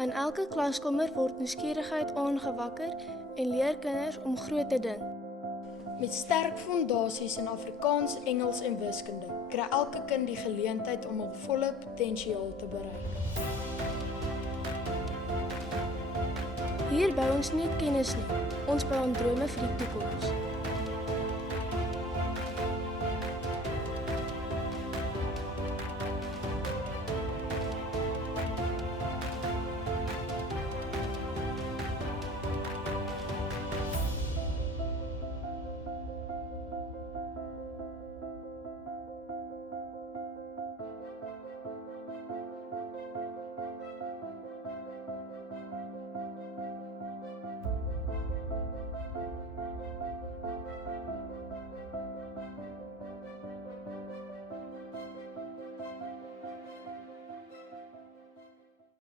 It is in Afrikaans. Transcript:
In elke klaskamer word nuuskierigheid aangewakker en leer kinders om groot te dink. Met sterk fondasies in Afrikaans, Engels en wiskunde kry elke kind die geleentheid om hul volle potensiaal te bereik. Hier bou ons nie net kennis nie, ons bou aan drome vir die toekoms.